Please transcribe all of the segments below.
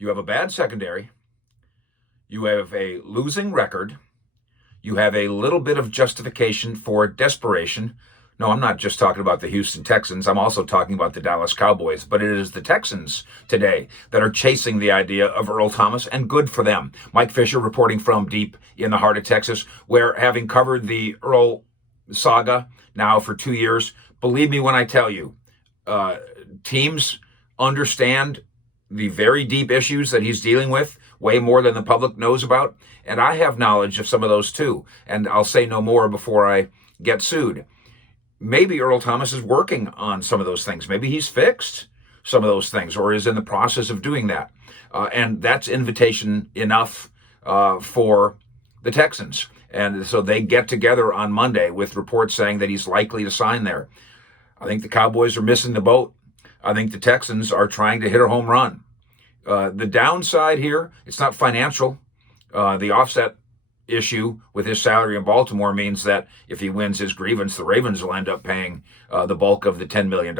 You have a bad secondary. You have a losing record. You have a little bit of justification for desperation. No, I'm not just talking about the Houston Texans. I'm also talking about the Dallas Cowboys. But it is the Texans today that are chasing the idea of Earl Thomas, and good for them. Mike Fisher reporting from deep in the heart of Texas, where having covered the Earl saga now for 2 years, believe me when I tell you, teams understand the very deep issues that he's dealing with way more than the public knows about. And I have knowledge of some of those too. And I'll say no more before I get sued. Maybe Earl Thomas is working on some of those things. Maybe he's fixed some of those things or is in the process of doing that. And that's invitation enough for the Texans. And so they get together on Monday with reports saying that he's likely to sign there. I think the Cowboys are missing the boat. I think the Texans are trying to hit a home run. The downside here, it's not financial. The offset issue with his salary in Baltimore means that if he wins his grievance, the Ravens will end up paying the bulk of the $10 million,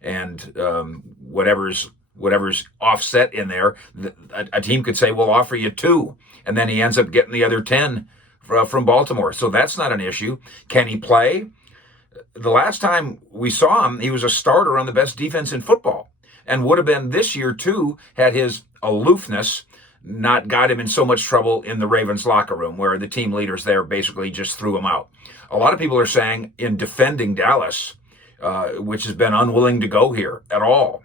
and whatever's offset in there, a team could say, we'll offer you 2, and then he ends up getting the other 10 from Baltimore. So that's not an issue. Can he play? The last time we saw him, he was a starter on the best defense in football, and would have been this year too had his aloofness not got him in so much trouble in the Ravens locker room, where the team leaders there basically just threw him out. A lot of people are saying, in defending Dallas, which has been unwilling to go here at all,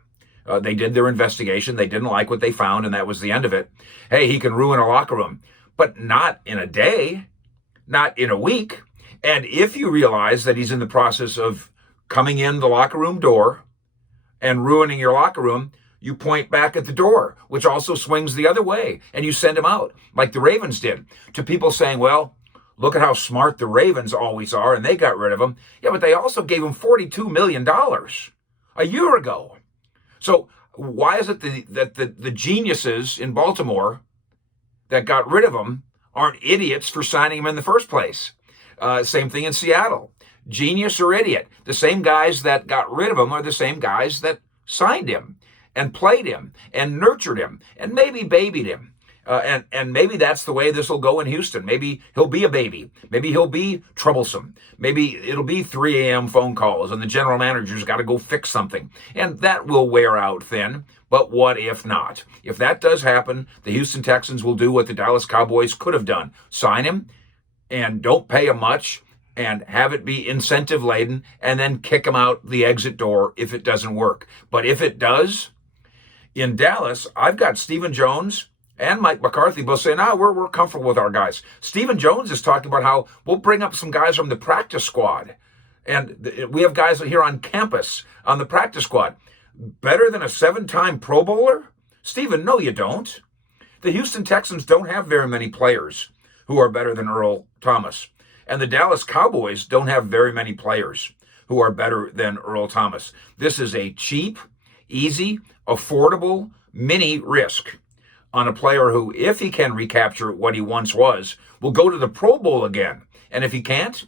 they did their investigation, they didn't like what they found, and that was the end of it. Hey, he can ruin a locker room, but not in a day, not in a week. And if you realize that he's in the process of coming in the locker room door and ruining your locker room, you point back at the door, which also swings the other way, and you send him out, like the Ravens did, to people saying, well, look at how smart the Ravens always are, and they got rid of him. Yeah, but they also gave him $42 million a year ago. So why is it that the geniuses in Baltimore that got rid of him aren't idiots for signing him in the first place? Same thing in Seattle. Genius or idiot. The same guys that got rid of him are the same guys that signed him and played him and nurtured him and maybe babied him. And maybe that's the way this will go in Houston. Maybe he'll be a baby. Maybe he'll be troublesome. Maybe it'll be 3 a.m. phone calls and the general manager's got to go fix something. And that will wear out thin. But what if not? If that does happen, the Houston Texans will do what the Dallas Cowboys could have done. Sign him and don't pay him much and have it be incentive laden and then kick him out the exit door if it doesn't work. But if it does, in Dallas, I've got Stephen Jones and Mike McCarthy both saying, we're comfortable with our guys. Stephen Jones is talking about how we'll bring up some guys from the practice squad. And we have guys here on campus on the practice squad. Better than a 7-time Pro Bowler? Stephen, no, you don't. The Houston Texans don't have very many players who are better than Earl Thomas. And the Dallas Cowboys don't have very many players who are better than Earl Thomas. This is a cheap, easy, affordable mini risk on a player who, if he can recapture what he once was, will go to the Pro Bowl again. And if he can't,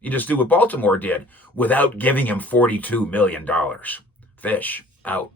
you just do what Baltimore did without giving him $42 million. Fish out.